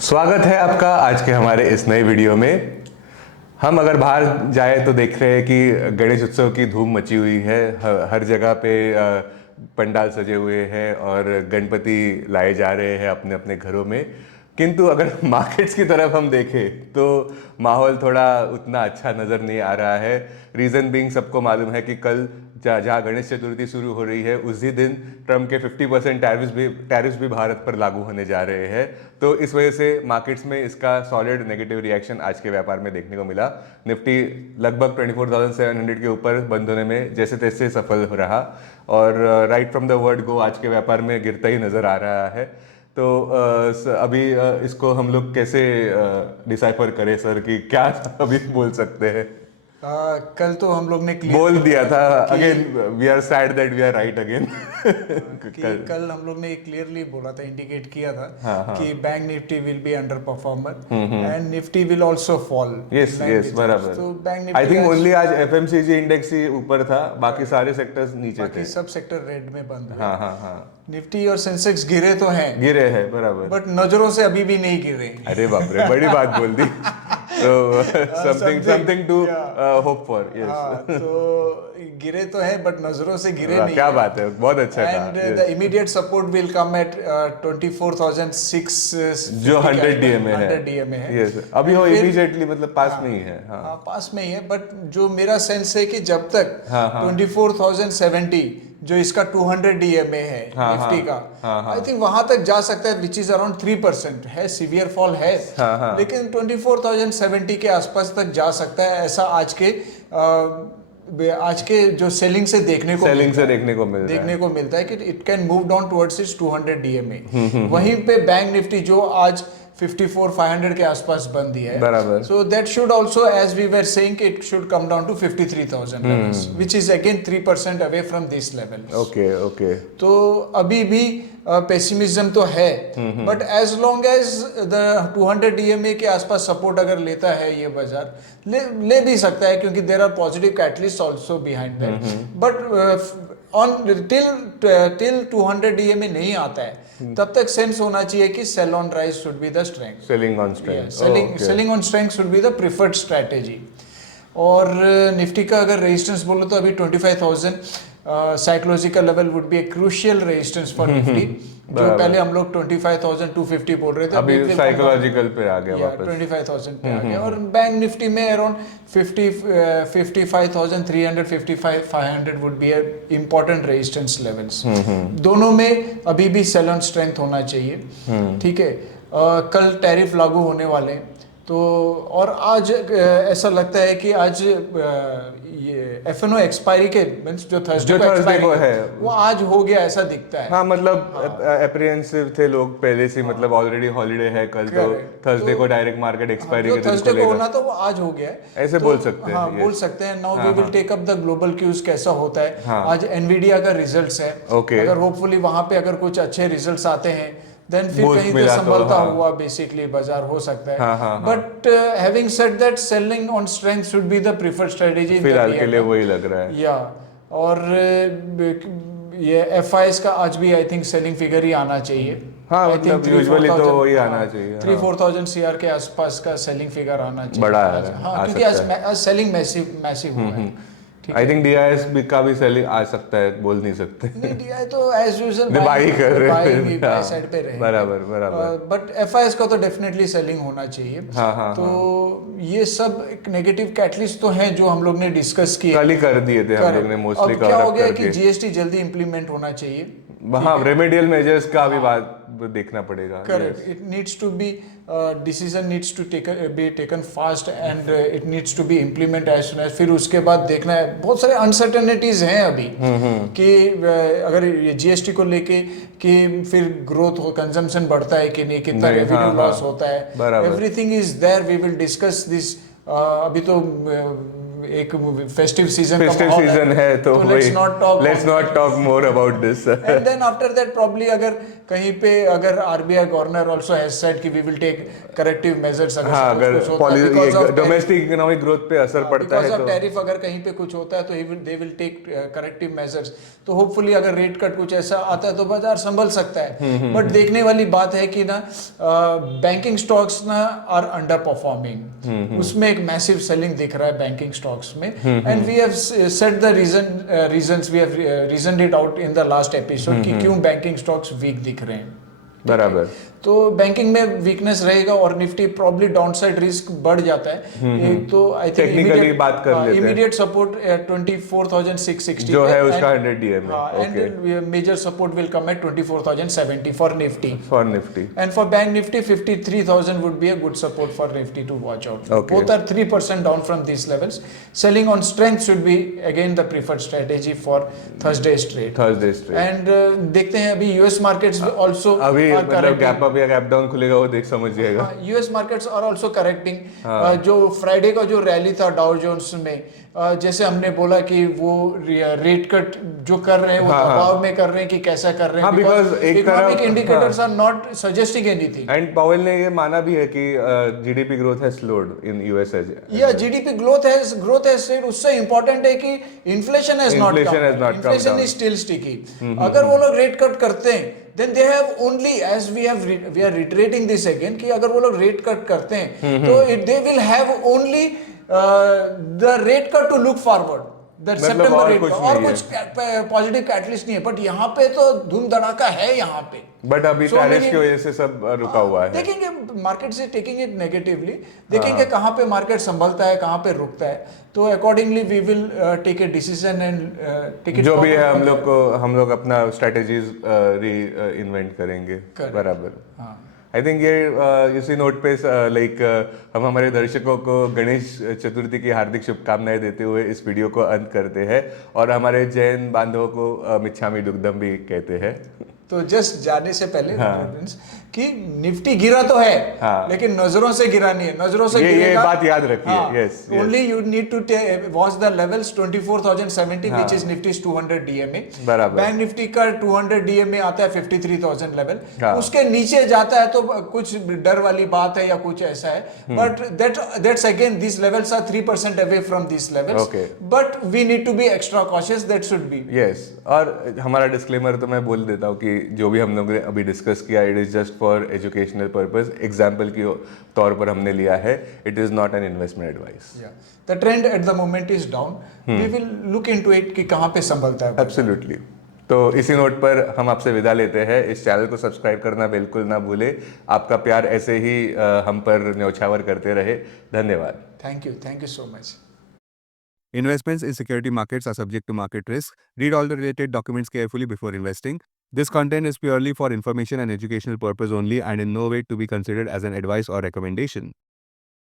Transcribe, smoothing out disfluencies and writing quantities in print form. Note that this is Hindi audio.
स्वागत है आपका आज के हमारे इस नए वीडियो में। हम अगर बाहर जाए तो देख रहे हैं कि गणेश उत्सव की धूम मची हुई है। हर जगह पे पंडाल सजे हुए हैं और गणपति लाए जा रहे हैं अपने अपने घरों में। किंतु अगर मार्केट्स की तरफ हम देखें तो माहौल थोड़ा उतना अच्छा नज़र नहीं आ रहा है। रीज़न बीइंग सबको मालूम है कि कल जहाँ गणेश चतुर्थी शुरू हो रही है उसी दिन ट्रम्प के 50% टैरिफ्स भी भारत पर लागू होने जा रहे हैं। तो इस वजह से मार्केट्स में इसका सॉलिड नेगेटिव रिएक्शन आज के व्यापार में देखने को मिला। निफ्टी लगभग 24,700 के ऊपर बंद होने में जैसे तैसे सफल हो रहा और right from the word go आज के व्यापार में गिरता ही नज़र आ रहा है। तो अभी इसको हम लोग कैसे डिसाइफर करें सर कि क्या अभी बोल सकते हैं? कल तो हम लोग ने बोल दिया था again we are sad that we are right again. कल हम लोग ने क्लियरली बोला था, इंडिकेट किया था कि bank Nifty will be under performer and Nifty will also fall. Yes yes बराबर। तो बैंक आई निफ्टी थिंक ओनली आज एफएमसीजी इंडेक्स ही ऊपर था, बाकी सारे सेक्टर्स नीचे थे। सब सेक्टर रेड में बंद हुए। हाँ। निफ्टी और सेंसेक्स गिरे तो हैं, गिरे हैं बराबर, बट नजरों से अभी भी नहीं गिरे। अरे बाप रे, बड़ी बात बोल दी। तो something to hope for. Yes, तो गिरे तो है बट नजरों से गिरे नहीं। क्या बात है, बहुत अच्छा था। And the immediate support will come at 24,006 जो 100 डीएमए है। 100 डीएमए है। यस, अभी वो इमीडिएटली मतलब पास में ही है। हाँ, पास में ही है, बट जो मेरा सेंस है कि जब तक हाँ। 24,070 जो इसका 200 डीएमए है निफ्टी का, आई थिंक वहां तक जा सकता है, विच इज अराउंड 3% है। सीवियर फॉल है, लेकिन 24,070 के आसपास तक जा सकता है। ऐसा आज के जो सेलिंग से देखने को मिलता है कि it can move down towards it's 200 DMA. वहीं पे बैंक निफ्टी जो आज 54,500 के आसपास बंद दिया है बराबर। So that should also, as we were saying, it should come down to 53,000 levels, which is again 3% away from this level. Okay. तो अभी भी पेसिमिज्म तो है, but as long as the 200 DMA के आसपास सपोर्ट अगर लेता है ये बाजार, ले भी सकता है, क्योंकि there are positive catalyst also behind that. But on till 200 DMA नहीं आता है तब तक सेंस होना चाहिए कि sell on rise should be the strength. Selling on strength should be the preferred strategy. और निफ्टी का अगर रेजिस्टेंस बोलो तो अभी 25,000 psychological level would be a crucial resistance for Nifty. जो पहले हम लोग 25,250 बोल रहे थे, अभी साइकोलॉजिकल पे आ गया वापस, 25,000 पे आ गया। और बैंक निफ्टी में around 55,300 55,500 would be A important resistance levels. दोनों में अभी भी सेल ऑन स्ट्रेंथ होना चाहिए। ठीक है, कल टैरिफ लागू होने वाले, तो और आज ऐसा लगता है कि आज ये एफएनओ एक्सपायरी के मींस जो थर्सडे को है वो आज हो गया, ऐसा दिखता है। हाँ, मतलब एप्रीहेंसिव थे लोग पहले से, मतलब ऑलरेडी हॉलीडे है कल, तो थर्सडे को डायरेक्ट मार्केट एक्सपायरी के दिन थर्सडे को होना तो वो आज हो गया है, ऐसे बोल सकते हैं। हाँ, बोल सकते हैं। Now we will take up the global cues कैसा होता है। आज एनवीडिया का रिजल्ट्स है, अगर होपफुली वहां पे अगर कुछ अच्छे रिजल्ट्स आते हैं देन फिर कहीं तो संभलता हुआ बेसिकली बाजार हो सकता है। But having said that, selling on strength should be the preferred strategy फिलहाल के लिए, वही लग रहा है। या और ये एफआईएस का आज भी आई थिंक सेलिंग फिगर ही आना चाहिए। हाँ, मतलब यूजुअली तो वही आना चाहिए। 3-4,000 सीआर के आसपास का सेलिंग फिगर आना चाहिए। बड़ा है, हाँ, क्योंकि आज सेलिंग मैसिव हुआ है। आई थिंक डीआईएस भी का भी सेलिंग आ सकता है, बोल नहीं सकते। नहीं, डीआई तो एज यूजुअल बाई कर रहे हैं, बाई साइड पे रहे। बराबर। बट एफआईएस का तो डेफिनेटली सेलिंग होना चाहिए। तो ये सब एक नेगेटिव कैटलिस्ट तो हैं जो हम लोग ने डिस्कस किए, कल ही कर दिए थे हम लोग ने मोस्टली। क्या हो गया कि जीएसटी जल्दी इंप्लीमेंट होना चाहिए। हाँ, रेमेडियल मेजर्स का भी बात देखना पड़ेगा। Correct, it needs to be decision needs to be taken fast and it needs to be implement as soon as. फिर उसके बाद देखना है, बहुत सारे अनसर्टेनिटीज हैं अभी कि अगर ये जीएसटी को लेके कि फिर ग्रोथ हो, कंजम्पशन बढ़ता है कि नहीं, कितना रेवेन्यू लॉस होता है, everything is there. We will discuss this. अभी तो एक फेस्टिव सीजन का फेस्टिव माहौल सीजन है तो let's not talk more about this. And then after that probably अगर कहीं पे अगर RBI governor also has said कि we will take corrective measures अगर हाँ, कुछ होता है because अगर of डोमेस्टिक इकोनॉमिक ग्रोथ पे असर पड़ता है बिकॉज ऑफ तो टैरिफ अगर कहीं पे कुछ होता है तो they will take corrective measures, तो होपफुली अगर रेट कट कुछ ऐसा आता है तो बाजार संभल सकता है। बट देखने वाली बात है कि ना बैंकिंग स्टॉक्स ना आर अंडर परफॉर्मिंग, उसमें एक मैसिव सेलिंग दिख रहा है बैंकिंग स्टॉक्स में, and we have set the reasons we have reasoned it out in the last episode कि क्यों बैंकिंग स्टॉक्स वीक दिख रहे हैं। बराबर। तो बैंकिंग में वीकनेस रहेगा और निफ्टी प्रॉब्ली डाउनसाइड रिस्क बढ़ जाता है। एक तो आई थिंक टेक्निकली बात कर लेते हैं। इमीडिएट सपोर्ट 24,660 जो है उसका 100 डीएम है, and major support will come at 24,070 for Nifty and for bank Nifty 53,000 would be a good support for Nifty to watch out. Both are 3% down from this levels. Selling on strength should be again the preferred strategy for Thursday trade. And देखते हैं अभी यूएस मार्केट्स आल्सो अभी मतलब गैप अप या गैप डाउन खुलेगा वो देख समझिएगा। US markets are also correcting. जो फ्राइडे का जो रैली था डाउ जोन्स में, जैसे हमने बोला कि वो रेट कट जो कर रहे हैं वो दबाव में कर रहे हैं कि कैसा कर रहे हैं, because economic indicators are not suggesting anything. And Powell ने ये माना भी है कि GDP growth has slowed in US as या जीडीपी ग्रोथ हैज स्लोड। उससे इंपॉर्टेंट है कि inflation has not come, inflation is still sticky. अगर वो लोग रेट कट करते हैं then they have only, as we are reiterating this again, कि अगर वो लोग रेट कट करते हैं तो they will have only the rate cut to look forward, the September rate cut, और कुछ पॉजिटिव कैटलिस्ट नहीं है। बट यहाँ पे तो धूम धड़ाका है यहाँ पे, बट अभी टैरिफ की वजह से सब रुका हुआ है। देखेंगे मार्केट से टेकिंग इट नेगेटिवली, देखेंगे कहाँ पे मार्केट संभलता है कहाँ पे रुकता है, तो accordingly we will take a decision and take it. जो भी है हम लोग अपना स्ट्रेटेजीज री इन्वेंट करेंगे। बराबर। आई थिंक ये इसी नोट पे लाइक हम हमारे दर्शकों को गणेश चतुर्थी की हार्दिक शुभकामनाएं देते हुए इस वीडियो को अंत करते हैं, और हमारे जैन बांधवों को मिच्छामी दुग्धम भी कहते हैं। तो जस्ट जाने से पहले कि निफ्टी गिरा तो है, लेकिन नजरों से गिरा नहीं है। नजरों से ये बात याद रखिए। Yes, only you need to watch the levels 24,070 which is Nifty's 200 DMA. Bank Nifty का 200 डीएमए आता है 53,000 लेवल, उसके नीचे जाता है तो कुछ डर वाली बात है या कुछ ऐसा है, but that's again this levels are 3% away from this levels, but we need to be extra cautious, that should be. Yes, और हमारा डिस्क्लेमर तो मैं बोल देता हूँ कि जो भी हम लोगों ने अभी डिस्कस किया, it is just for educational purpose, example के तौर पर हमने लिया है। It is not an investment advice. The trend at the moment is down, we will look into it कि कहां पे संभलता है। एब्सोल्युटली। तो इसी नोट पर हम आपसे विदा लेते हैं। इस चैनल को सब्सक्राइब करना बिल्कुल ना भूले। आपका प्यार ऐसे ही हम पर न्यौछावर करते रहे। धन्यवाद। Thank you so much. Investments in security markets are subject to market risk. Read all the related documents carefully before investing. This content is purely for information and educational purpose only and in no way to be considered as an advice or recommendation.